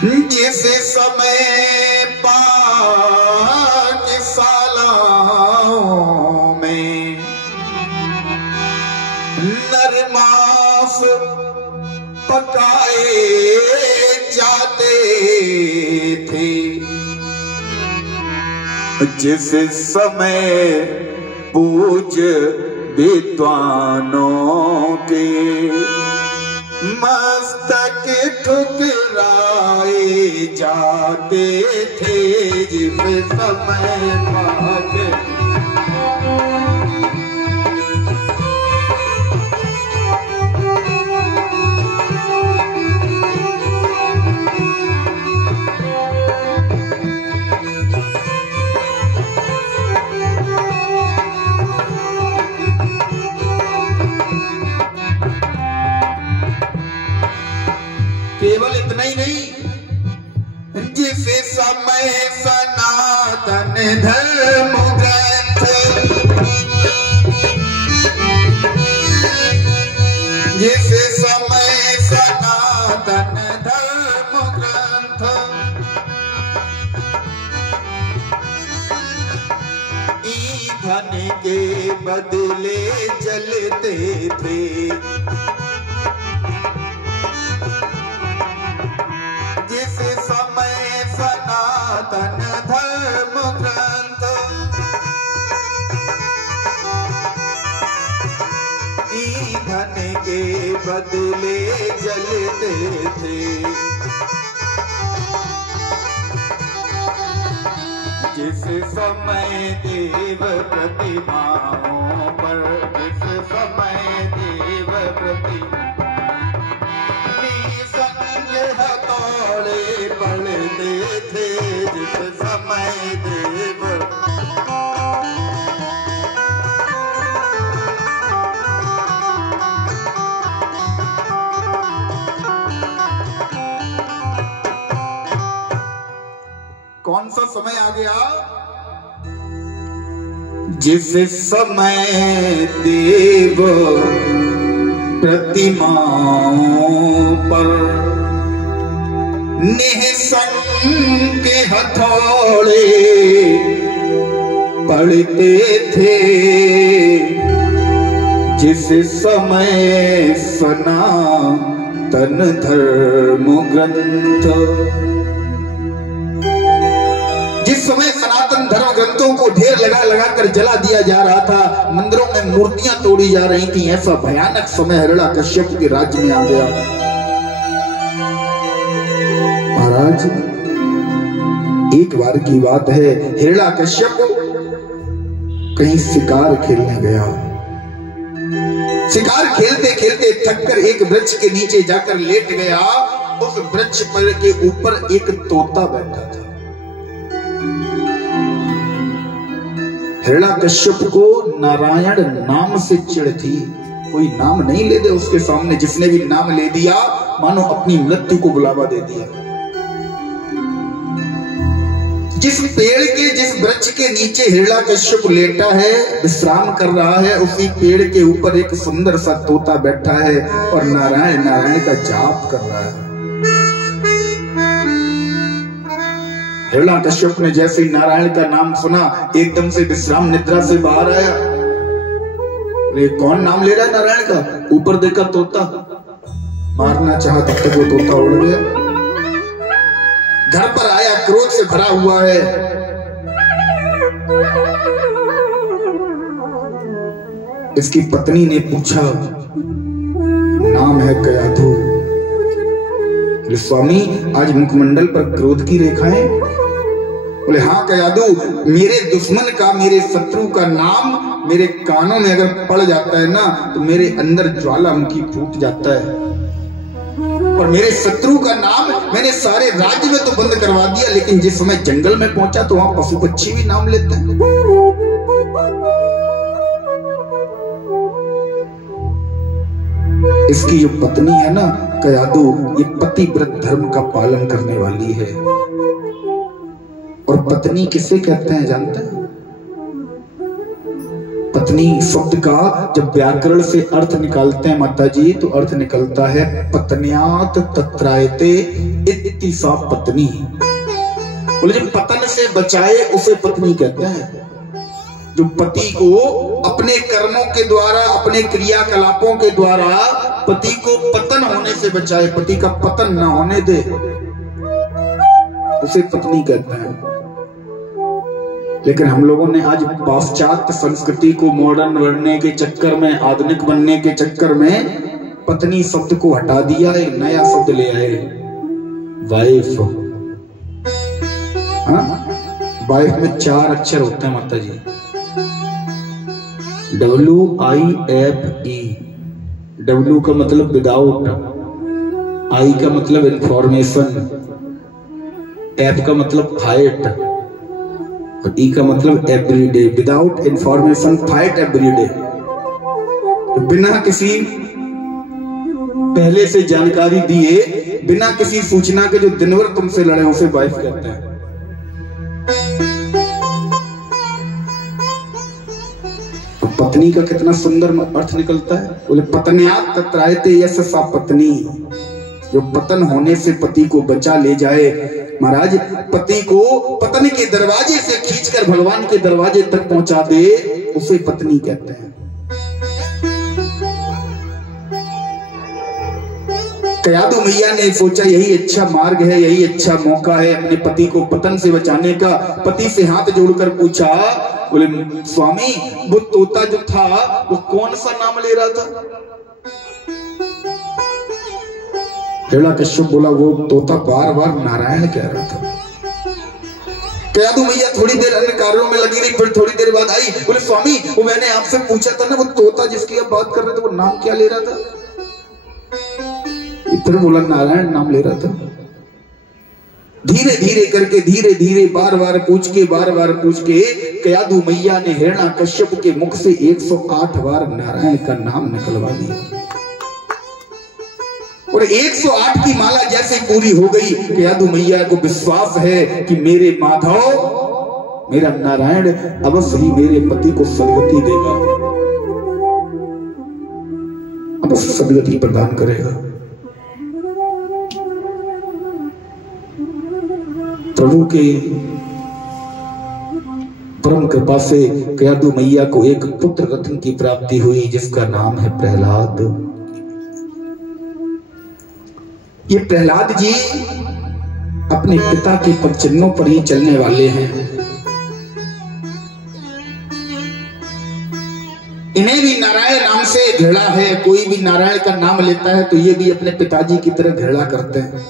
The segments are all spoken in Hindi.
जिस समय पाठशालाओं में नरमांस पकाए जाते थे, जिस समय पूज्य विद्वानों के मस्तक ठुकराए जाते थे, जिस समय पाक केवल इतना ही नहीं, जिस समय सनातन धर्म ग्रंथ, जिस समय सनातन धर्म ग्रंथ ईंधन के बदले जलते थे, जिस समय सनातन धर्म ग्रंथ ईंधन के बदले जलते थे, जिस समय देव प्रतिमाओं पर, जिस समय देव प्रतिमा हथौड़े पड़ते थे, जिस समय देव कौन सा समय आ गया? जिस समय देव प्रतिमाओं पर निःसंग के हथौड़े पड़ते थे, जिस समय सनातन धर्म ग्रंथ, जिस समय सनातन धर्म ग्रंथों को ढेर लगा लगा कर जला दिया जा रहा था, मंदिरों में मूर्तियां तोड़ी जा रही थी, ऐसा भयानक समय हिरण्यकश्यप के राज्य में आ गया। महाराज, एक बार की बात है, हिरण्यकश्यप कहीं शिकार खेलने गया। शिकार खेलते खेलते थककर एक वृक्ष के नीचे जाकर लेट गया। उस वृक्ष पर के ऊपर एक तोता बैठा था। हिरण्यकश्यप को नारायण नाम से चिढ़ थी। कोई नाम नहीं ले दे उसके सामने, जिसने भी नाम ले दिया मानो अपनी मृत्यु को बुलावा दे दिया। जिस पेड़ के, जिस वृक्ष के नीचे हिरण्यकश्यप लेटा है, विश्राम कर रहा है, उसी पेड़ के ऊपर एक सुंदर सा तोता बैठा है और नारायण नारायण का जाप कर रहा है। हिरण्यकश्यप ने जैसे ही नारायण का नाम सुना, एकदम से विश्राम निद्रा से बाहर आया। ये कौन नाम ले रहा है नारायण का? ऊपर देखा तोता, मारना चाहा तब तक वो तोता उड़ गया। घर पर आया, क्रोध से भरा हुआ है। इसकी पत्नी ने पूछा, नाम है कयाधु। स्वामी, आज मुखमंडल पर क्रोध की रेखाएं? बोले हाँ कयाधु, मेरे दुश्मन का, मेरे शत्रु का नाम मेरे कानों में अगर पड़ जाता है ना, तो मेरे अंदर ज्वालामुखी फूट जाता है। और मेरे शत्रु का नाम मैंने सारे राज्य में तो बंद करवा दिया, लेकिन जिस समय जंगल में पहुंचा तो वहां पशु पक्षी भी नाम लेते हैं। इसकी जो पत्नी है ना कयाधु, ये पतिव्रत धर्म का पालन करने वाली है। और पत्नी किसे कहते हैं जानते हैं? पत्नी शब्द का जब व्याकरण से अर्थ निकालते हैं माता जी, तो अर्थ निकलता है पत्न्यात तत्रायते इतनी साफ पत्नी। बोले जो पतन से बचाए उसे पत्नी कहते हैं। जो पति को अपने कर्मों के द्वारा, अपने क्रियाकलापों के द्वारा पति को पतन होने से बचाए, पति का पतन ना होने दे, उसे पत्नी कहते हैं। लेकिन हम लोगों ने आज पाश्चात्य संस्कृति को मॉडर्न बनने के चक्कर में, आधुनिक बनने के चक्कर में पत्नी शब्द को हटा दिया, एक नया शब्द ले आए, वाइफ। वाइफ में 4 अक्षर होते हैं माता जी, WIFE। W का मतलब विदाउट, I का मतलब इंफॉर्मेशन, F का मतलब फाइट और E का मतलब everyday. Without information fight everyday. बिना किसी पहले से जानकारी दिए, बिना किसी सूचना के जो दिन भर तुमसे लड़े, उसे वाइफ कहते हैं। तो पत्नी का कितना सुंदर अर्थ निकलता है। बोले पत्न्यात् तत्रायते यस्य सा पत्नी, जो पतन होने से पति को बचा ले जाए। महाराज, पति को पत्नी के दरवाजे से खींचकर भगवान के दरवाजे तक पहुंचा दे, उसे पत्नी कहते हैं। कयादू मैया ने सोचा यही अच्छा मार्ग है, यही अच्छा मौका है अपने पति को पतन से बचाने का। पति से हाथ जोड़कर पूछा, बोले स्वामी, वो तोता जो था वो कौन सा नाम ले रहा था? हिरण्याकश्यप बोला, वो तोता बार बार नारायण कह रहा था। कयादू मैया थोड़ी देर अन्य कार्यों में लगी रही, फिर थोड़ी देर बाद आई, बोले स्वामी, वो मैंने आपसे पूछा था ना, वो तोता जिसकी आप बात कर रहे थे वो नाम क्या ले रहा था? इतना बोला, नारायण नाम ले रहा था। धीरे धीरे करके, धीरे धीरे बार बार पूछ के कयादू मैया ने हिरण्याकश्यप के मुख से 108 बार नारायण का नाम निकलवा दिया। और 108 की माला जैसे पूरी हो गई, कयादू मैया को विश्वास है कि मेरे माधव, मेरा नारायण अवश्य ही मेरे पति को सदगति देगा, अवश्य सदगति प्रदान करेगा। प्रभु के परम कृपा से कयादू मैया को एक पुत्र रत्न की प्राप्ति हुई, जिसका नाम है प्रहलाद। ये प्रहलाद जी अपने पिता के पद चिन्हों पर ही चलने वाले हैं। इन्हें भी नारायण नाम से घृणा है। कोई भी नारायण का नाम लेता है तो ये भी अपने पिताजी की तरह घृणा करते हैं।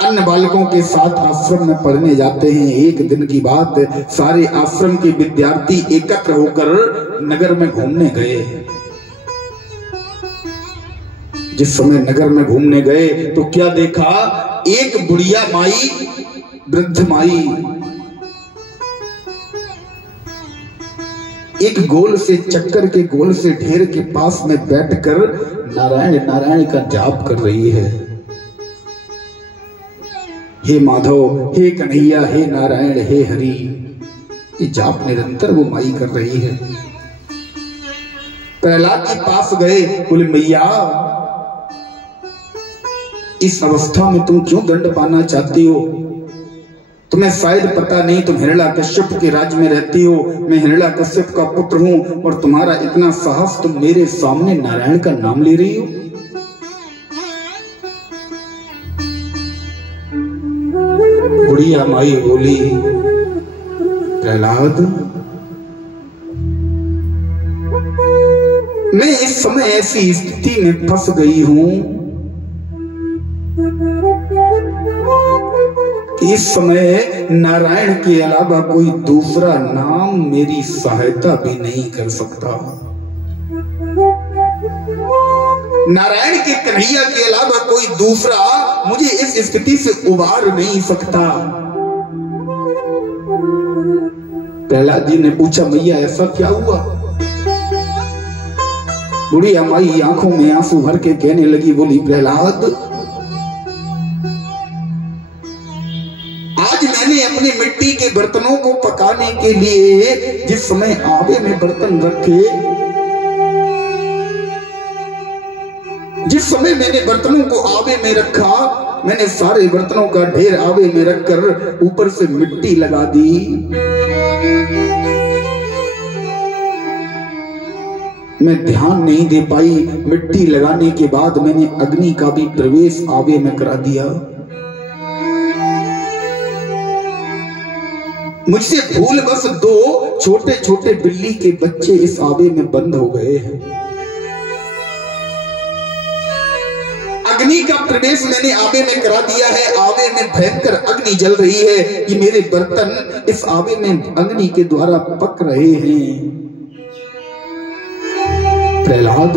अन्य बालकों के साथ आश्रम में पढ़ने जाते हैं। एक दिन की बात, सारे आश्रम के विद्यार्थी एकत्र होकर नगर में घूमने गए। जिस समय नगर में घूमने गए तो क्या देखा, एक बुढ़िया माई, वृद्ध माई, एक गोल से चक्कर के गोल से ढेर के पास में बैठकर नारायण नारायण का जाप कर रही है। हे माधव, हे कन्हैया, हे नारायण, हे हरि, ये जाप निरंतर वो माई कर रही है। प्रहलाद के पास गए, बोले मैया, इस अवस्था में तुम क्यों दंड पाना चाहती हो? तुम्हें शायद पता नहीं, तुम हिरण्याकश्यप के राज्य में रहती हो, मैं हिरण्याकश्यप का पुत्र हूं, और तुम्हारा इतना साहस, तुम मेरे सामने नारायण का नाम ले रही हो। बुढ़िया माई बोली, प्रहलाद, मैं इस समय ऐसी स्थिति में फंस गई हूं कि इस समय नारायण के अलावा कोई दूसरा नाम मेरी सहायता भी नहीं कर सकता। नारायण के कन्हैया के अलावा कोई दूसरा मुझे इस स्थिति से उबार नहीं सकता। प्रहलाद जी ने पूछा, मैया ऐसा क्या हुआ? बुढ़िया माई आंखों में आंसू भर के कहने लगी, बोली प्रहलाद, आज मैंने अपने मिट्टी के बर्तनों को पकाने के लिए जिस समय आवे में बर्तन रखे, जिस समय मैंने बर्तनों को आवे में रखा, मैंने सारे बर्तनों का ढेर आवे में रखकर ऊपर से मिट्टी लगा दी। मैं ध्यान नहीं दे पाई, मिट्टी लगाने के बाद मैंने अग्नि का भी प्रवेश आवे में करा दिया। मुझसे भूल बस 2 छोटे छोटे बिल्ली के बच्चे इस आवे में बंद हो गए हैं। अग्नि का प्रवेश मैंने आवे में करा दिया है। आवे में भयंकर अग्नि जल रही है। ये मेरे बर्तन इस आवे में अग्नि के द्वारा पक रहे हैं। प्रहलाद,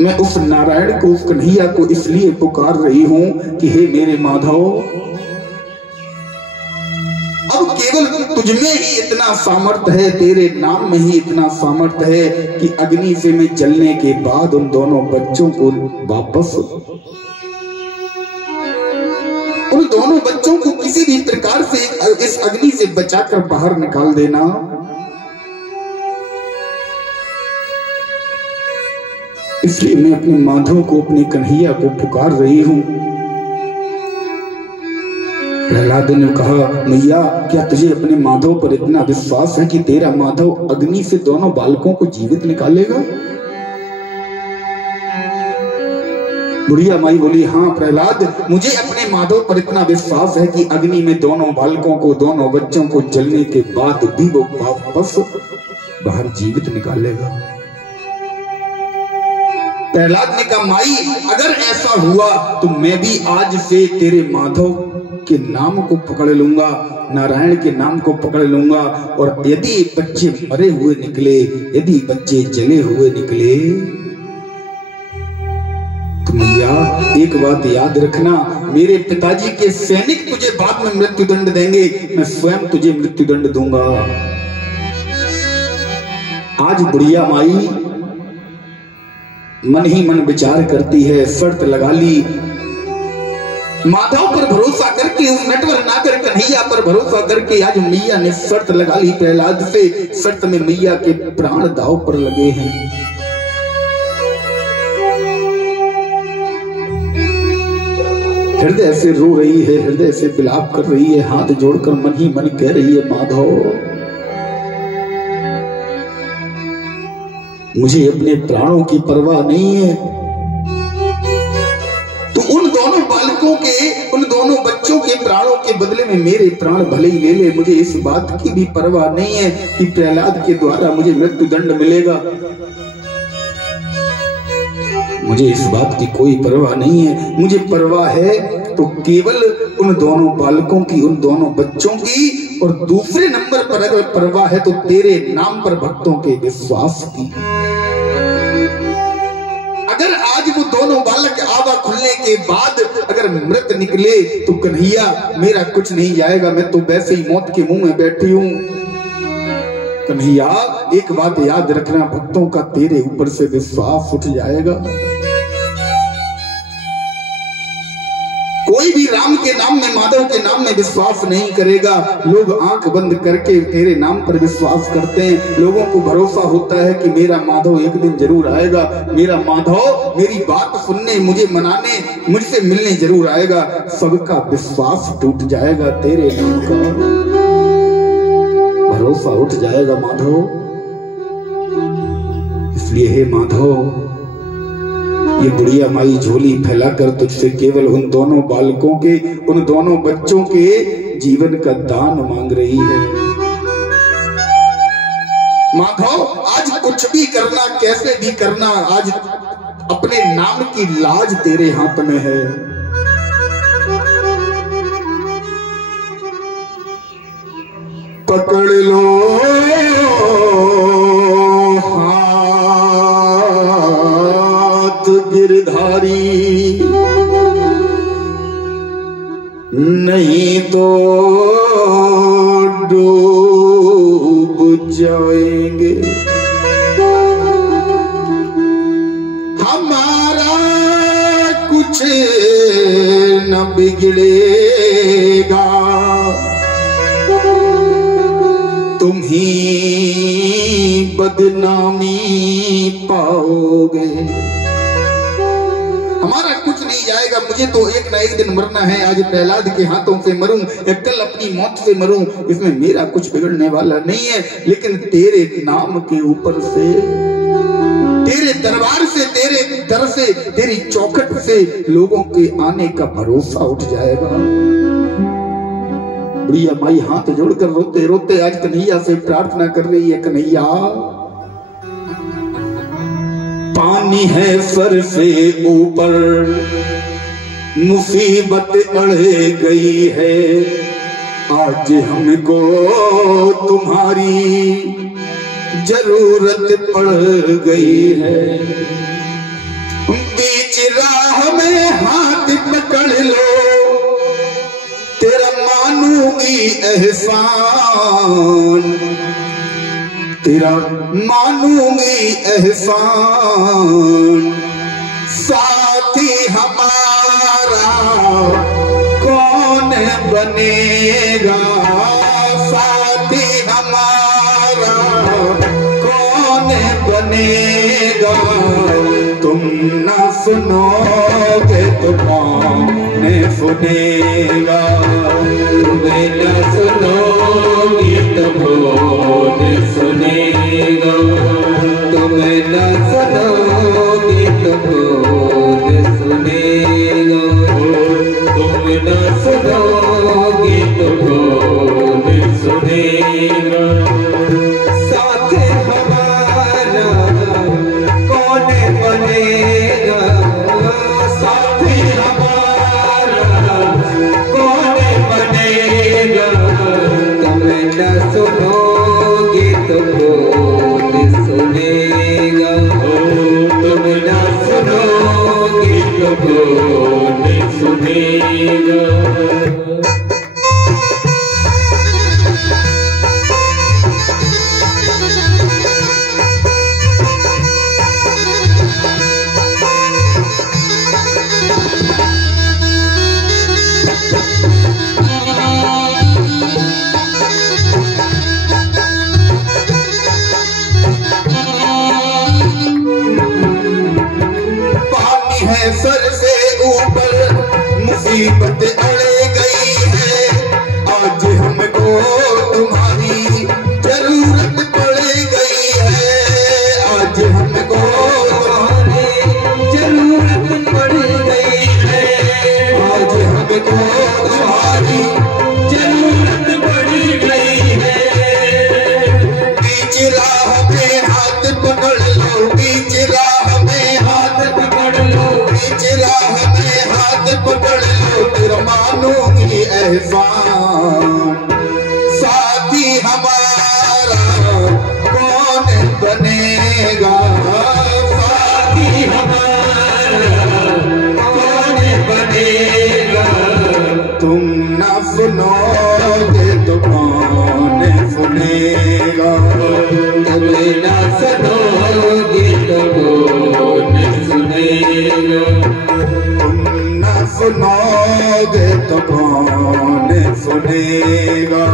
मैं उस नारायण को, उस कन्हैया को इसलिए पुकार रही हूं कि हे मेरे माधव, अब केवल तुझमें ही इतना सामर्थ्य है, तेरे नाम में ही इतना सामर्थ्य है कि अग्नि से मैं जलने के बाद उन दोनों बच्चों को वापस, उन दोनों बच्चों को किसी भी प्रकार से इस अग्नि से बचाकर बाहर निकाल देना। इसलिए मैं अपने माधव को, अपने कन्हैया को पुकार रही हूं। प्रहलाद ने कहा, मैया क्या तुझे अपने माधव पर इतना विश्वास है कि तेरा माधव अग्नि से दोनों बालकों को जीवित निकालेगा? बुढ़िया माई बोली, हाँ प्रहलाद, मुझे अपने माधव पर इतना विश्वास है कि अग्नि में दोनों बालकों को, दोनों बच्चों को जलने के बाद भी वो वापस बाहर जीवित निकालेगा। प्रहलाद ने कहा, माई अगर ऐसा हुआ तो मैं भी आज से तेरे माधव के नाम को पकड़ लूंगा, नारायण के नाम को पकड़ लूंगा, और यदि बच्चे मरे हुए निकले, यदि बच्चे जले हुए निकले तो मैया एक बात याद रखना, मेरे पिताजी के सैनिक तुझे बाद में मृत्युदंड देंगे, मैं स्वयं तुझे मृत्युदंड दूंगा। आज बुढ़िया माई मन ही मन विचार करती है, शर्त लगा ली, माधव पर भरोसा करके, उस नटवर नागर कन्हैया पर भरोसा करके आज मैया ने शर्त लगा ली प्रहलाद से। शर्त में मैया के प्राण दांव पर लगे हैं। हृदय से रो रही है, हृदय से विलाप कर रही है, हाथ जोड़कर मन ही मन कह रही है, माधव मुझे अपने प्राणों की परवाह नहीं है, तो उन दोनों बालकों के, उन दोनों बच्चों के प्राणों के बदले में मेरे प्राण भले ही ले ले, मुझे इस बात की भी परवाह नहीं है कि प्रहलाद के द्वारा मुझे मृत्युदंड मिलेगा। मुझे इस बात की कोई परवाह नहीं है। मुझे परवाह है तो केवल उन दोनों बालकों की, उन दोनों बच्चों की, और दूसरे नंबर पर अगर परवाह है तो तेरे नाम पर भक्तों के विश्वास की। अगर आज वो दोनों बालक आवा खुलने के बाद अगर मृत निकले तो कन्हैया मेरा कुछ नहीं जाएगा, मैं तो वैसे ही मौत के मुंह में बैठी हूं। कन्हैया एक बात याद रखना, भक्तों का तेरे ऊपर से विश्वास उठ जाएगा। कोई भी राम के नाम में, माधव के नाम में विश्वास नहीं करेगा। लोग आंख बंद करके तेरे नाम पर विश्वास करते हैं। लोगों को भरोसा होता है कि मेरा माधव एक दिन जरूर आएगा, मेरा माधव मेरी बात सुनने, मुझे मनाने, मुझसे मिलने जरूर आएगा। सबका विश्वास टूट जाएगा, तेरे नाम का भरोसा उठ जाएगा माधव। इसलिए हे माधव, ये बुढ़िया माई झोली फैलाकर तुझसे केवल उन दोनों बालकों के, उन दोनों बच्चों के जीवन का दान मांग रही है। माधव आज कुछ भी करना, कैसे भी करना, आज अपने नाम की लाज तेरे हाथ में है। पकड़ लो गिरधारी, नहीं तो डूब जाएंगे। हमारा कुछ न बिगड़ेगा, तुम ही बदनामी पाओगे। हमारा कुछ नहीं जाएगा, मुझे तो एक ना एक दिन मरना है। आज प्रहलाद के हाथों से मरूं या कल अपनी मौत से मरूं, इसमें मेरा कुछ बिगड़ने वाला नहीं है। लेकिन तेरे नाम के ऊपर से, तेरे दरबार से, तेरे दर से, तेरी चौखट से लोगों के आने का भरोसा उठ जाएगा। बुढ़िया माई हाथ जोड़कर रोते रोते आज कन्हैया से प्रार्थना कर रही है, कन्हैया पानी है सर से ऊपर, मुसीबत अड़ गई है, आज हमको तुम्हारी जरूरत पड़ गई है। बीच राह में हाथ पकड़ लो, तेरा मानूंगी एहसान, तेरा मानूंगी एहसान। साथी हमारा कौन बनेगा, साथी हमारा कौन बनेगा। तुम न सुनोगे तो कौन सुनेगा, तुम्हें न सुनोगी तो कौन सुनेगा, तुम्हें न सुनोगी तो कौन सुनेगा, तुम न सुनोगी तो कौन सुनेगा। साथ हमारा कौन बनेगा, साथ हमारा कौन बनेगा। तुम न सुनोगे तो कौन सुनेगा, तुम न सुनोगे तो कौन सुनेगा। सर से ऊपर मुसीबत अड़ गई है, आज हमको तुम्हारी जरूरत पड़ गई है, आज हमको तुम्हारी जरूरत पड़ गई है, आज हमको तुम्हारी जरूरत पड़ गई है। बीच राह में हाथ पकड़ लो, बीच राह में हाथ पकड़ लो, राह में हाथ पकड़ लो, तेरा मानूंगी एहसान। साथी हमारा कौन बनेगा, साथी हमारा कौन बनेगा। तुम न सुनोगे तो कौन सुनेगा, तुम न सुनोगे तो कौन सुनेगा, तुम न सुनोगे तो कौन सुनेगा,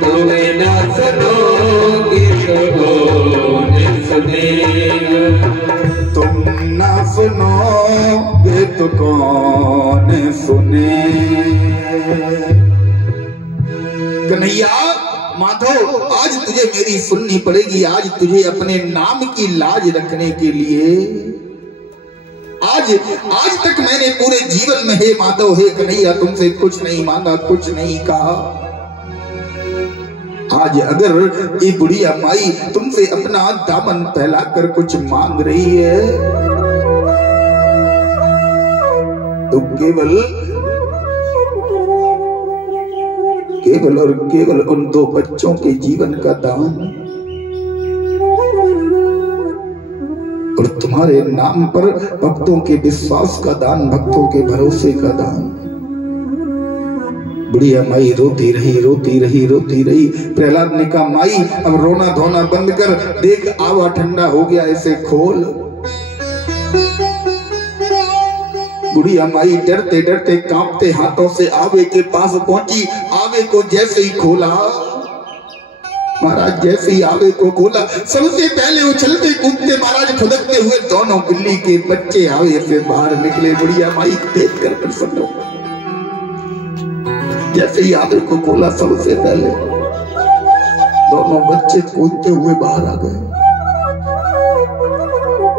तुम न सुनोगे तो कौन सुनेगा, तुम न सुनोगे तो कौन सुनेगा। कन्हैया माधव, आज तुझे मेरी सुननी पड़ेगी, आज तुझे अपने नाम की लाज रखने के लिए, आज तक मैंने पूरे जीवन में हे माधव, हे कन्हैया, तुमसे कुछ नहीं मांगा, कुछ नहीं कहा। आज अगर ये बुढ़िया माई तुमसे अपना दामन फैलाकर कुछ मांग रही है तो केवल और केवल उन दो बच्चों के जीवन का दान और तुम्हारे नाम पर भक्तों के विश्वास का दान, भक्तों के भरोसे का दान। बुढ़िया माई रोती रही, रोती रही, रोती रही। प्रहलाद ने कहा, माई अब रोना धोना बंद कर, देख आवा ठंडा हो गया, इसे खोल। बुढ़िया माई डरते डरते कांपते हाथों से आवे के पास पहुंची। आवे को जैसे ही खोला, महाराज जैसे ही आवे को खोला, सबसे पहले उछलते कूदते महाराज फुदकते हुए दोनों बिल्ली के बच्चे आवे से बाहर निकले। बुढ़िया माई देख कर प्रसन्न हो। जैसे ही आवे को खोला, सबसे पहले दोनों बच्चे कूदते हुए बाहर आ गए।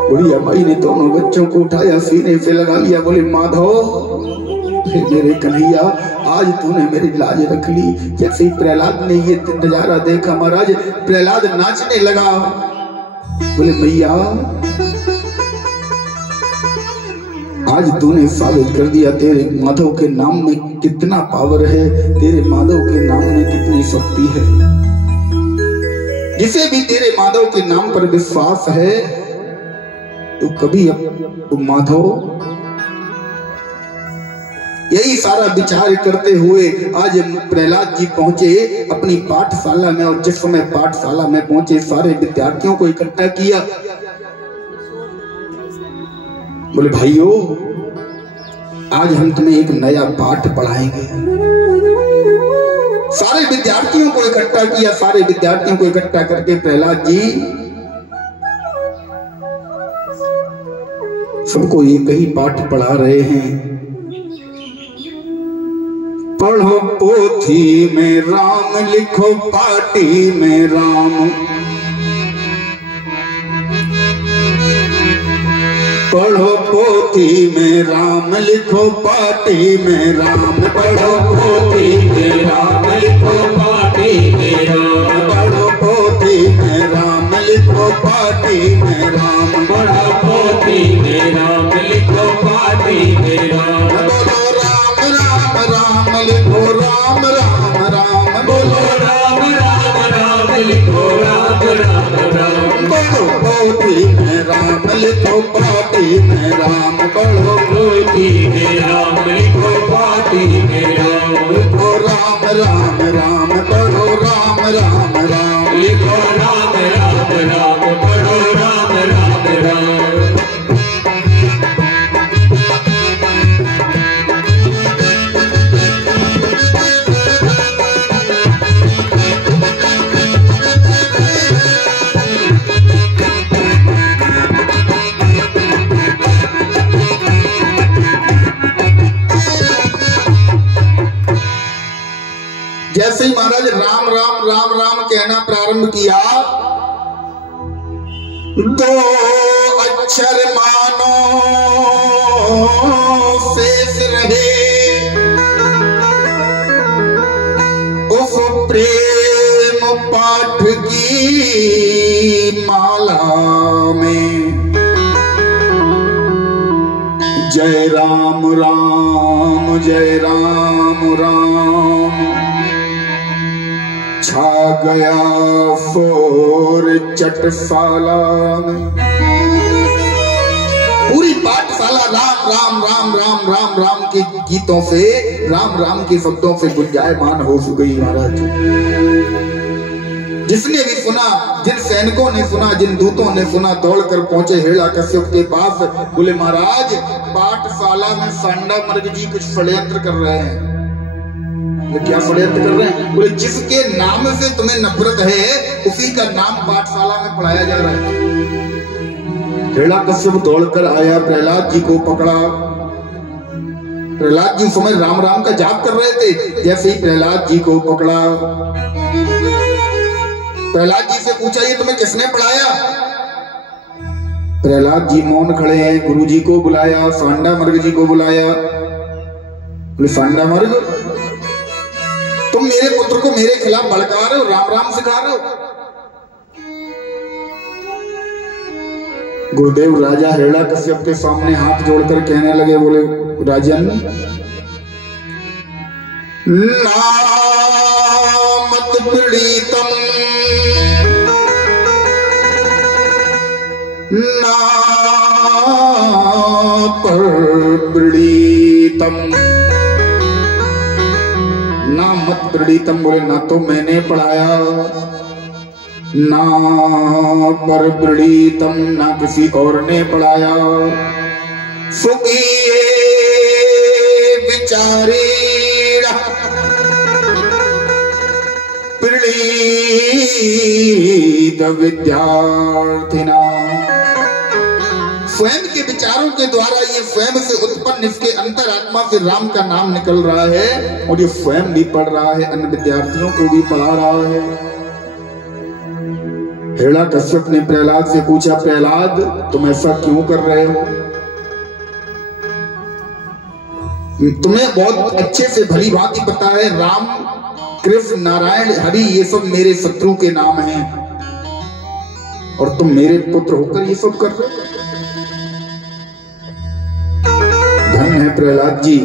बुढ़िया माई ने दोनों बच्चों को उठाया, सीने से लगा लिया, बोले माधव मेरे कन्हैया, आज तूने मेरी लाज रख ली। जैसे ही प्रहलाद ने ये नजारा देखा महाराज, प्रहलाद नाचने लगा। बोले भैया आज तूने साबित कर दिया तेरे माधव के नाम में कितना पावर है, तेरे माधव के नाम में कितनी शक्ति है। जिसे भी तेरे माधव के नाम पर विश्वास है तो कभी अब माधव, यही सारा विचार करते हुए आज प्रहलाद जी पहुंचे अपनी पाठशाला में। और जिस समय पाठशाला में पहुंचे, सारे विद्यार्थियों को इकट्ठा किया। बोले भाइयों, आज हम तुम्हें एक नया पाठ पढ़ाएंगे। सारे विद्यार्थियों को इकट्ठा किया। सारे विद्यार्थियों को इकट्ठा करके प्रहलाद जी सबको एक ही पाठ पढ़ा रहे हैं। पढ़ो पोथी में राम, लिखो पाटी में राम। पढ़ो पोथी में राम, लिखो पाटी में राम। पढ़ो पोथी में राम, लिखो पाटी में राम। पढ़ो पोथी में राम, लिखो पाटी में राम। पढ़ो पोथी में राम, लिखो पाटी में राम। लिखो राम राम राम, बोलो राम राम राम, लिखो राम राम राम। पढ़ो पोथी में राम, लिखो पाटी में राम। पढ़ो पोथी में राम, लिखो पाटी में राम। लिखो राम राम राम, पढ़ो राम राम राम। लिखो राम राम राम, पढ़ो राम राम राम। जैसे ही महाराज राम राम राम राम कहना प्रारंभ किया, दो अक्षर मानो शेष रहे उस प्रेम पाठ की माला में। जय राम राम, जय राम राम, छा गया फोर चटसाला में। पूरी पाठशाला राम राम राम राम राम राम के गीतों से, राम राम के शब्दों से गुंजायमान हो गई महाराज। जिसने भी सुना, जिन सैनिकों ने सुना, जिन दूतों ने सुना, दौड़कर पहुंचे हिरण्यकश्यप के पास। बोले महाराज, पाठशाला में सांडामर्ग जी कुछ षड्यंत्र कर रहे हैं। क्या षड्यंत्र कर रहे हैं? बोले जिसके नाम से तुम्हें नफरत है उसी का नाम पाठशाला में पढ़ाया जा रहा है। हिरण्यकश्यप दौड़कर आया, प्रहलाद जी को पकड़ा। प्रहलाद जी उस समय राम राम का जाप कर रहे थे। जैसे ही प्रहलाद जी को पकड़ा, प्रहलाद जी से पूछा, ये तुम्हें किसने पढ़ाया? प्रहलाद जी मौन खड़े हैं। गुरु जी को बुलाया, सांडामर्ग जी को बुलाया। बोले सांडामर्ग, तुम मेरे पुत्र को मेरे खिलाफ भड़का रहे हो, राम राम सिखा रहे हो। गुरुदेव राजा हिरण्यकश्यप के सामने हाथ जोड़कर कहने लगे, बोले राजन, नामत पीड़ितम ना पीड़ितम, ना मत पीड़ितम। बोले ना तो मैंने पढ़ाया, ना पर पीड़ितम, ना किसी और ने पढ़ाया। सुखी विचारी पीड़ितम विद्यार्थिना। स्वयं के विचारों के द्वारा ये स्वयं से उत्पन्न इसके अंतरात्मा से राम का नाम निकल रहा है और ये स्वयं भी पढ़ रहा है, अन्य विद्यार्थियों को भी पढ़ा रहा है। हिरण्यकश्यप ने प्रहलाद से पूछा, प्रहलाद तुम ऐसा क्यों कर रहे हो? तुम्हें बहुत अच्छे से भली भांति पता है राम, कृष्ण, नारायण, हरि ये सब मेरे शत्रु के नाम हैं और तुम मेरे पुत्र होकर ये सब कर रहे हो। धन है प्रहलाद जी।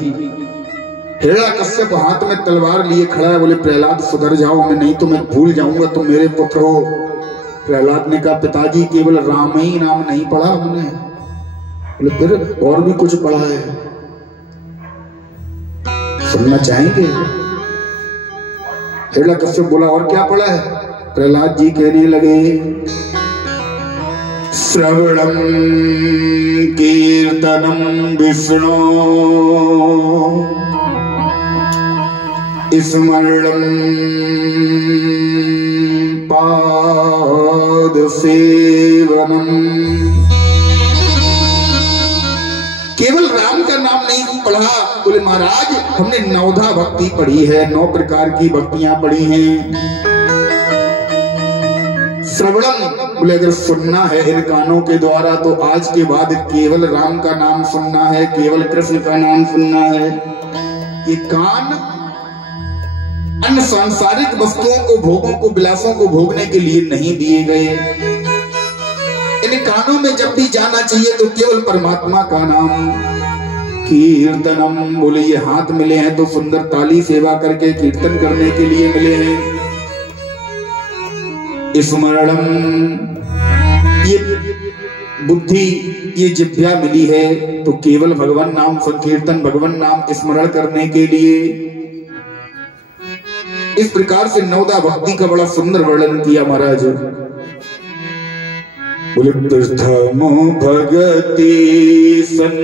हिरण्यकश्यप हाथ में तलवार लिए खड़ा है, बोले प्रहलाद सुधर जाओ, मैं नहीं तो मैं भूल जाऊंगा तुम मेरे पुत्र हो। प्रहलाद ने कहा, पिताजी केवल राम ही नाम नहीं पढ़ा हमने। बोले फिर और भी कुछ पढ़ा है, सुनना चाहेंगे? हिरण्यकश्यप बोला, और क्या पढ़ा है? प्रहलाद जी कहने लगे, श्रवणम कीर्तनम विष्णु स्मरणम पाद सेवनम। केवल राम का नाम नहीं पढ़ा। बोले महाराज हमने नवधा भक्ति पढ़ी है, 9 प्रकार की भक्तियां पढ़ी हैं। श्रवणम बोले अगर सुनना है इन कानों के द्वारा तो आज के बाद केवल राम का नाम सुनना है, केवल कृष्ण का नाम सुनना है। ये कान अन्य सांसारिक वस्तुओं को, भोगों को, विलासों को भोगने के लिए नहीं दिए गए। इन कानों में जब भी जाना चाहिए तो केवल परमात्मा का नाम। कीर्तनम बोले ये हाथ मिले हैं तो सुंदर ताली सेवा करके कीर्तन करने के लिए मिले हैं। स्मरणम ये बुद्धि, ये जिह्वा मिली है तो केवल भगवान नाम संकीर्तन, भगवान नाम स्मरण करने के लिए। इस प्रकार से नवदा भक्ति का बड़ा सुंदर वर्णन किया महाराज। बोले प्रथम भगति सन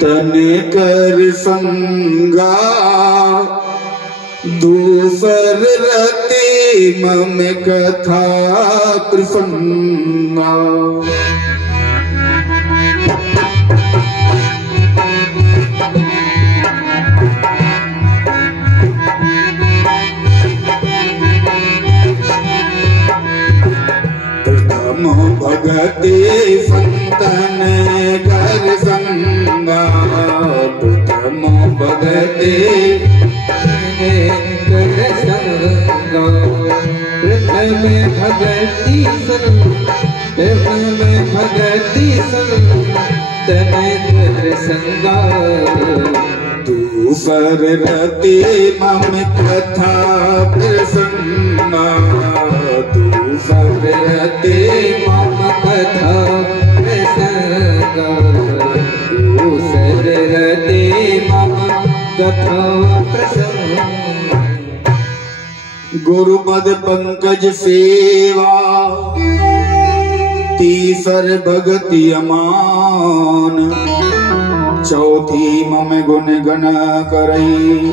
तन कर संगा, दूसर रते मम कथा प्रसन्ना। प्रथम भगति संतन कर संगा, प्रथम भगति प्रथम भगति सन, प्रथम भगति सन तन कर संगा, दूसर रते मम कथा प्रसन्ना। दूसर रते मम कथा प्रसन्ना, दूसर रते मम कथा प्रसन्ना। गुरुपद पंकज सेवा तीसर भगति अमान, चौथी मम गुण गण करई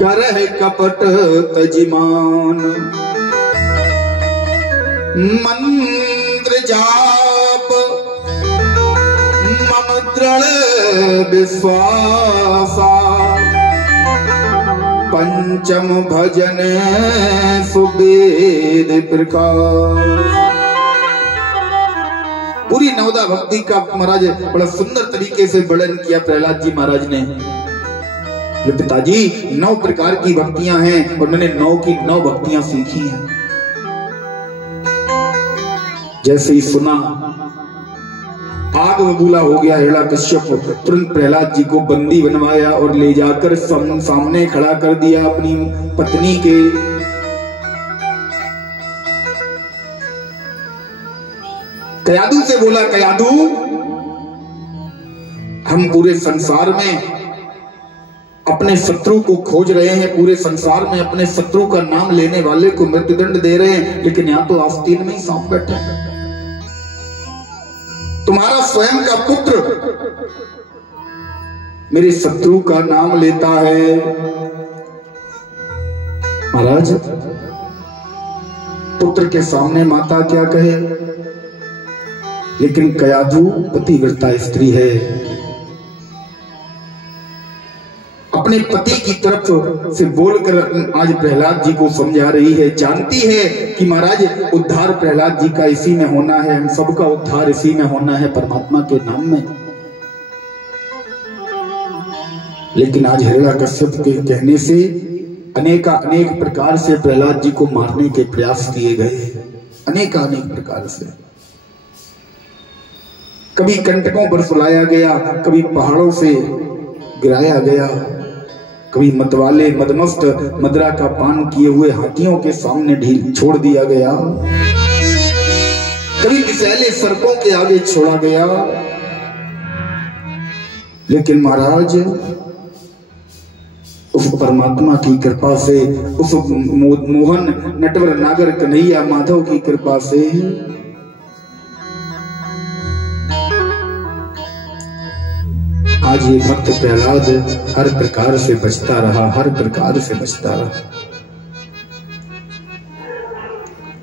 करह कपट तजिमान। मंत्र जाप मम दृढ़ विश्वासा, पंचम भजन सुवेद प्रकाश। पूरी नवदा भक्ति का महाराज बड़ा सुंदर तरीके से वर्णन किया प्रहलाद जी महाराज ने। ये पिताजी 9 प्रकार की भक्तियां हैं और मैंने 9 की 9 भक्तियां सीखी हैं। जैसे ही सुना आग बबूला हो गया हिरण्यकश्यप, तुरंत प्रहलाद जी को बंदी बनवाया और ले जाकर सामने खड़ा कर दिया अपनी पत्नी के। कयादू से बोला, कयादू हम पूरे संसार में अपने शत्रु को खोज रहे हैं, पूरे संसार में अपने शत्रु का नाम लेने वाले को मृत्युदंड दे रहे हैं, लेकिन यहां तो आस्तीन में ही सांप बैठा है। तुम्हारा स्वयं का पुत्र मेरे शत्रु का नाम लेता है। महाराज पुत्र के सामने माता क्या कहे, लेकिन कयाधु पतिव्रता स्त्री है, अपने पति की तरफ से बोलकर आज प्रहलाद जी को समझा रही है। जानती है कि महाराज उद्धार प्रहलाद जी का इसी में होना है, हम सबका उद्धार इसी में होना है, परमात्मा के नाम में। लेकिन आज हिरण्याकश्यप के कहने से अनेक प्रकार से प्रहलाद जी को मारने के प्रयास किए गए, अनेक प्रकार से। कभी कंटकों पर सुलाया गया, कभी पहाड़ों से गिराया गया, कभी मतवाले मदमस्त मदरा का पान किए हुए हाथियों के सामने ढील छोड़ दिया गया, कभी विषैले सर्पों के आगे छोड़ा गया। लेकिन महाराज उस परमात्मा की कृपा से, उस मोहन नटवर नागर कन्हैया माधव की कृपा से आज ये भक्त प्रहलाद हर प्रकार से बचता रहा, हर प्रकार से बचता रहा।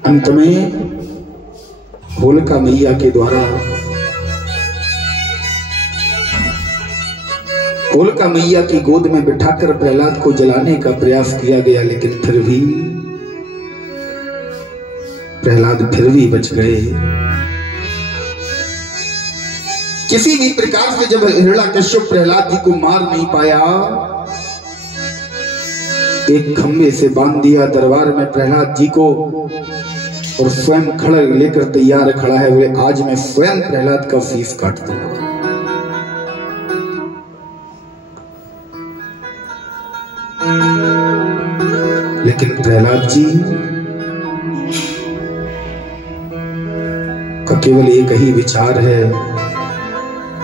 अंत में होलिका मैया के द्वारा, होलिका मैया की गोद में बिठाकर प्रहलाद को जलाने का प्रयास किया गया, लेकिन फिर भी प्रहलाद फिर भी बच गए। किसी भी प्रकार से जब हिरण्याकश्यप प्रहलाद जी को मार नहीं पाया, एक खंबे से बांध दिया दरबार में प्रहलाद जी को, और स्वयं खड़ग लेकर तैयार खड़ा है, वे आज मैं स्वयं प्रहलाद का शीश काट दूंगा। लेकिन प्रहलाद जी का केवल एक ही विचार है,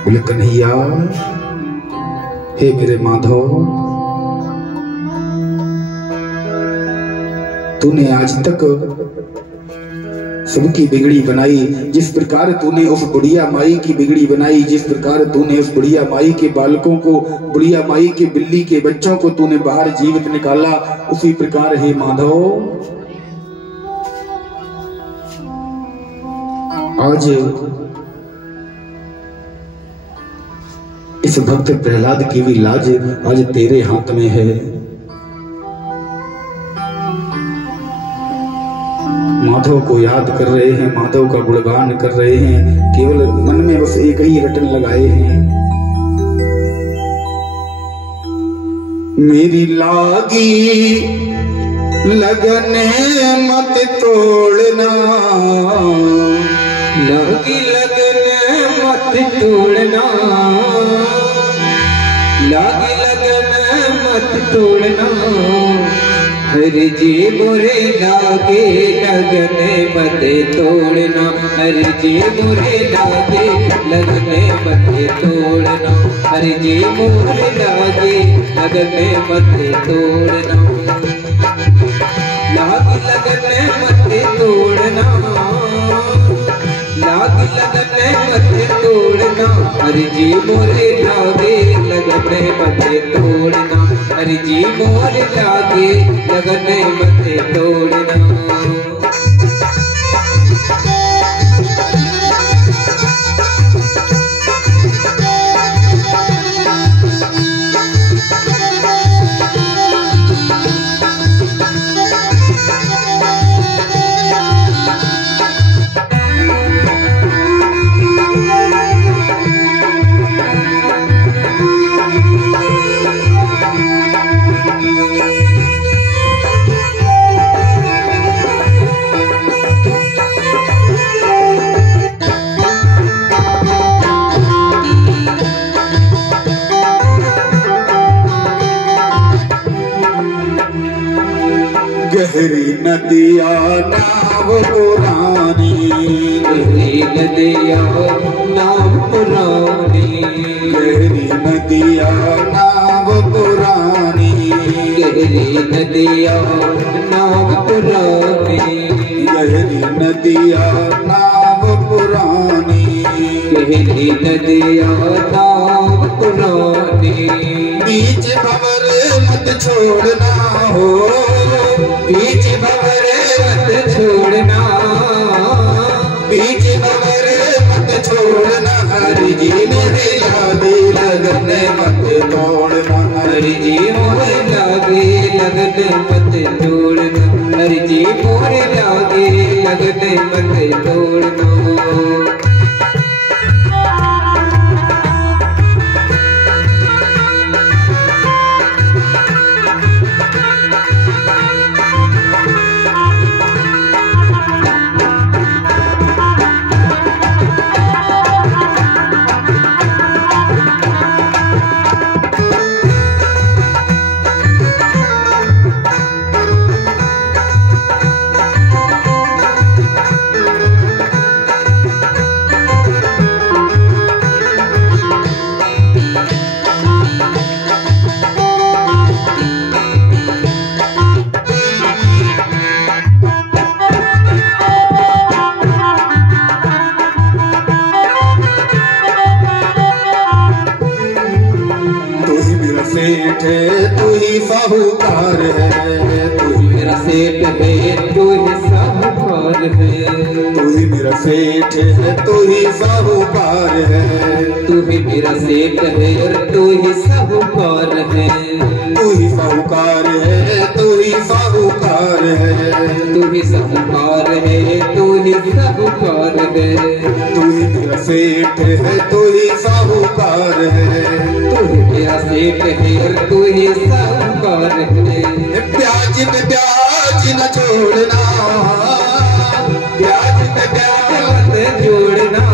बोले कन्हैया, हे मेरे माधव, तूने आज तक सबकी बिगड़ी बनाई, जिस प्रकार तूने उस बुढ़िया माई की बिगड़ी बनाई, जिस प्रकार तूने उस बुढ़िया माई के बालकों को, बुढ़िया माई के बिल्ली के बच्चों को तूने बाहर जीवित निकाला, उसी प्रकार हे माधव आज इस भक्त प्रहलाद की भी लाज आज तेरे हाथ में है। माधव को याद कर रहे हैं, माधव का गुणगान कर रहे हैं, केवल मन में बस एक ही रटन लगाए हैं, मेरी लागी लगन मत तोड़ना, लागी लगन मत तोड़ना, लागी लगन मत तोड़ना, हर जी मोरे लागे लगन मत तोड़ना, हर जी मोरे लागे लगन मत तोड़ना, हर जी मोरे लागे लगन मत तोड़ना, लागी लगन मत तोड़ना, लागी लगन मत तोड़ना, हर जी मोरे लागे लगन मत तोड़ना, हर जी मोरे लागे लगन मत तोड़ना। गहरी नदिया नाव पुरानी, गहरी नदिया नाव पुरानी, गहरी नदिया नाव पुरानी, गहरी नदिया नाव पुरानी, गहरी नदिया नाव पुरानी, गहरी नदिया नाव पुरानी, बीच भंवर मत छोड़ना हो, बीच भंवर मत छोड़ना, बीच नगर मत छोड़ना, हरि जी मोरे लागे लगन मत तोड़ना, हरि जी मोरे लागे लगन मत तोड़ना, हरि जी मोरे लागे लगन मत तोड़ना। सेठ तू ही साहूकार है, तू ही मेरा सेठ है, तू ही साहूकार है, तू ही मेरा सेठ है, तू ही साहूकार है, तू ही मेरा सेठ है और तू ही साहूकार है, तू ही साहूकार है, तू ही साहूकार है, तू ही साहूकार है, तू ही साहूकार है, तू ही मेरा सेठ है, तू ही साहूकार है, तू ही मेरा सेठ है और तू ही साहूकार है। ब्याज पे ब्याज न छोड़ना, ब्याज पे ब्याज मत जोड़ना,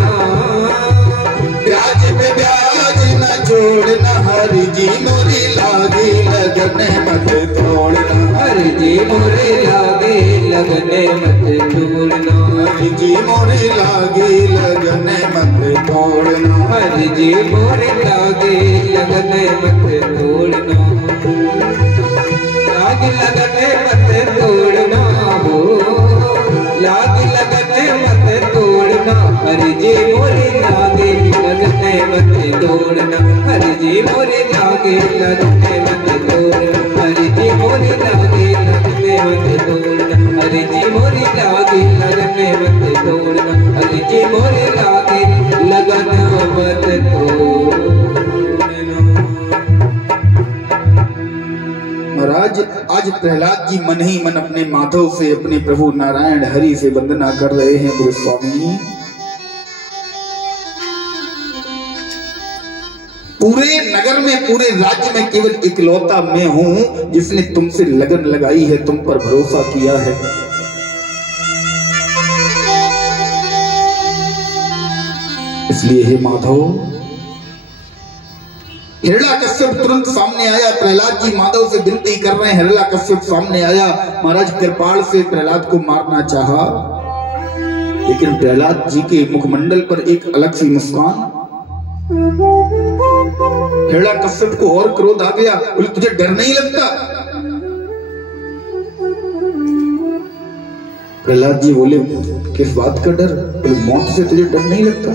ब्याज पे ब्याज न छोड़ना, हरि जी मोरी लागी लगन मत तोड़ना, हरि जी मोरे लागे लगने मत तोड़ना, हरि जी मोरी लागी लगन मत तोड़ना, हरि जी मोरे लागे लगने मत तोड़ना, लाग लगने मत तोड़ना हो, लाग लगने मत तोड़ना, हरि जी मोरे लागे लगने मत तोड़ना, हरि जी मोरे लागे लगने मत तोड़ना, हरि जी मोरे लागे लगने मत तोड़ना, हरि जी मोरे लागे लगने मत तोड़ना, हरि जी मोरे लागे लगन मत तोड़ना। महाराज आज प्रहलाद जी मन ही मन अपने माधव से, अपने प्रभु नारायण हरि से वंदना कर रहे हैं। गुरु स्वामी पूरे नगर में, पूरे राज्य में केवल इकलौता मैं हूं जिसने तुमसे लगन लगाई है, तुम पर भरोसा किया है। इसलिए हे माधव, हिरण्याकश्यप तुरंत सामने आया। प्रहलाद जी माधव से विनती कर रहे हैं। हिरण्याकश्यप सामने आया। महाराज कृपाल से प्रहलाद को मारना चाहा, लेकिन प्रहलाद जी के मुखमंडल पर एक अलग सी मुस्कान। हिरण्याकश्यप को और क्रोध आ गया। बोले तुझे डर नहीं लगता? प्रहलाद जी बोले किस बात का डर? बोले मौत से तुझे डर नहीं लगता?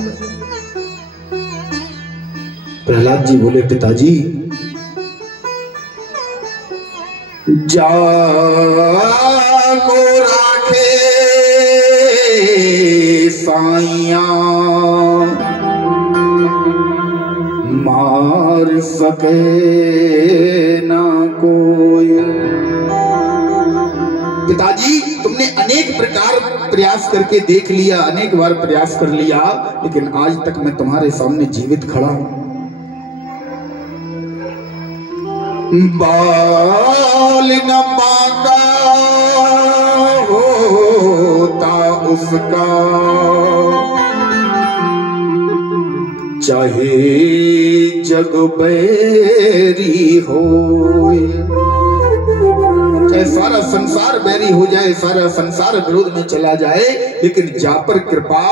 प्रहलाद जी बोले पिताजी, जाको राखे साइया, मार सके ना कोई। पिताजी तुमने अनेक प्रकार प्रयास करके देख लिया, अनेक बार प्रयास कर लिया, लेकिन आज तक मैं तुम्हारे सामने जीवित खड़ा हूं। बाल न पाता होता उसका, चाहे जग बैरी हो, चाहे सारा संसार बैरी हो जाए, सारा संसार विरोध में चला जाए, लेकिन जा पर कृपा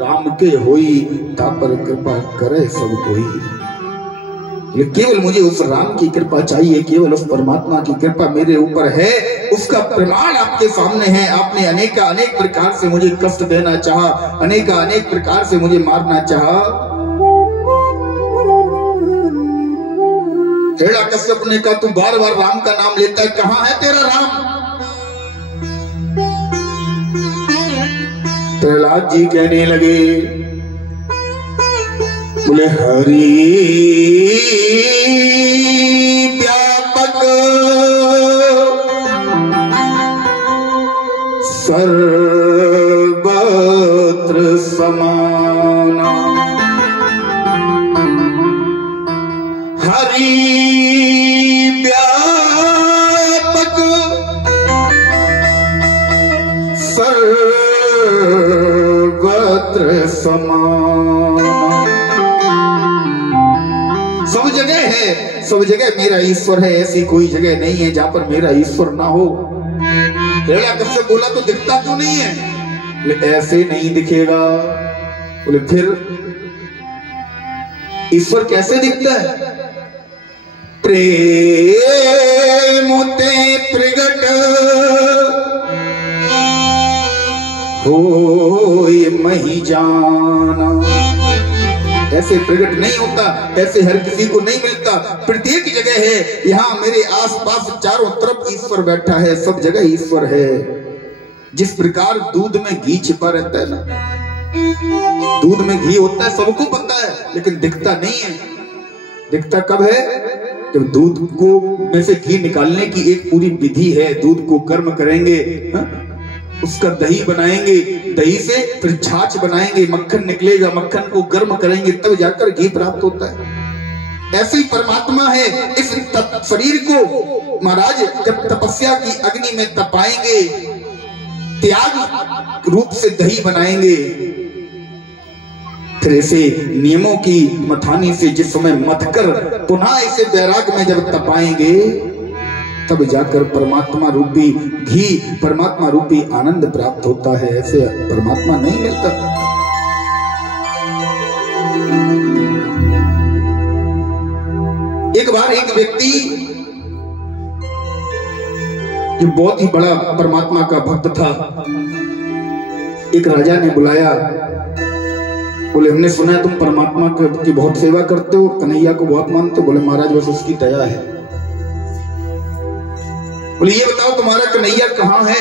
राम के होई, ता पर कृपा करे सब कोई। ये केवल मुझे उस राम की कृपा चाहिए, केवल उस परमात्मा की कृपा मेरे ऊपर है, उसका प्रमाण आपके सामने है। आपने अनेक प्रकार से मुझे कष्ट देना चाहा, अनेक प्रकार से मुझे मारना चाहा। हिरण्याकश्यप ने कहा तू बार बार राम का नाम लेता है, कहां है तेरा राम? महाराज जी कहने लगे, बोले हरि व्यापक सर्वत्र समाना, हरि व्यापक सर्वत्र समाना। सब जगह है, सब जगह मेरा ईश्वर है, ऐसी कोई जगह नहीं है जहां पर मेरा ईश्वर ना हो। हिरण्यकश्यप बोला तो दिखता क्यों नहीं है? बोले ऐसे नहीं दिखेगा। बोले फिर ईश्वर कैसे दिखता है? प्रेम ते प्रगट हो मही जाना। ऐसे प्रकट नहीं होता, ऐसे हर किसी को नहीं मिलता। प्रत्येक जगह है, यहाँ मेरे आसपास चारों तरफ ईश्वर बैठा है, सब जगह ईश्वर है। जिस प्रकार दूध में घी छिपा रहता है ना, दूध में घी होता है सबको पता है, लेकिन दिखता नहीं है। दिखता कब है? जब दूध को में से घी निकालने की एक पूरी विधि है। दूध को गर्म करेंगे, उसका दही बनाएंगे, दही से फिर छाछ बनाएंगे, मक्खन निकलेगा, मक्खन को गर्म करेंगे, तब जाकर घी प्राप्त होता है। ऐसे ही परमात्मा है। इस शरीर को महाराज जब तपस्या की अग्नि में तपाएंगे, त्याग रूप से दही बनाएंगे, फिर ऐसे नियमों की मथानी से जिस समय मथकर पुनः ऐसे वैराग में जब तपाएंगे, तब जाकर परमात्मा रूपी घी, परमात्मा रूपी आनंद प्राप्त होता है। ऐसे परमात्मा नहीं मिलता। एक बार एक व्यक्ति जो बहुत ही बड़ा परमात्मा का भक्त था, एक राजा ने बुलाया। बोले हमने सुना है तुम परमात्मा की बहुत सेवा करते हो, कन्हैया को बहुत मानते हो। बोले महाराज बस उसकी दया है। बोले ये बताओ तुम्हारा कन्हैया कहाँ है?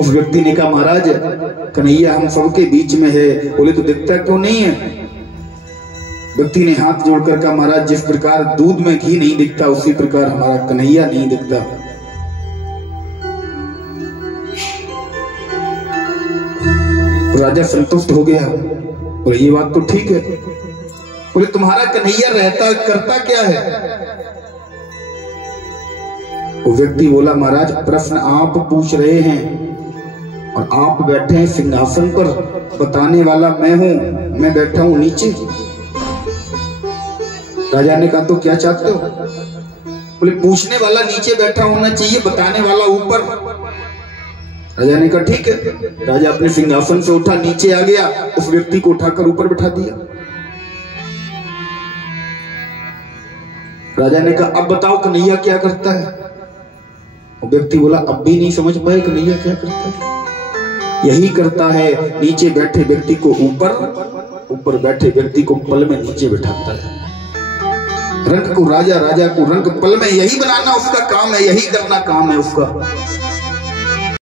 उस व्यक्ति ने कहा महाराज कन्हैया हम सबके बीच में है। बोले तो दिखता क्यों नहीं है? व्यक्ति ने हाथ जोड़कर कहा महाराज जिस प्रकार दूध में घी नहीं दिखता, उसी प्रकार हमारा कन्हैया नहीं दिखता। राजा संतुष्ट हो गया। बोले ये बात तो ठीक है। बोले तुम्हारा कन्हैया रहता करता क्या है? वो व्यक्ति बोला महाराज प्रश्न आप पूछ रहे हैं और आप बैठे हैं सिंहासन पर, बताने वाला मैं हूं, मैं बैठा हूं नीचे। राजा ने कहा तो क्या चाहते हो? बोले पूछने वाला नीचे बैठा होना चाहिए, बताने वाला ऊपर। राजा ने कहा ठीक है। राजा अपने सिंहासन से उठा, नीचे आ गया, उस व्यक्ति को उठाकर ऊपर बैठा दिया। राजा ने कहा अब बताओ कन्हैया क्या करता है? व्यक्ति बोला अब भी नहीं समझ पाए कन्हैया क्या करता है। यही करता है, नीचे बैठे व्यक्ति को ऊपर, ऊपर बैठे व्यक्ति को पल में नीचे बिठाता है। रंग को राजा, राजा को रंग, पल में यही बनाना उसका काम है, यही करना काम है उसका।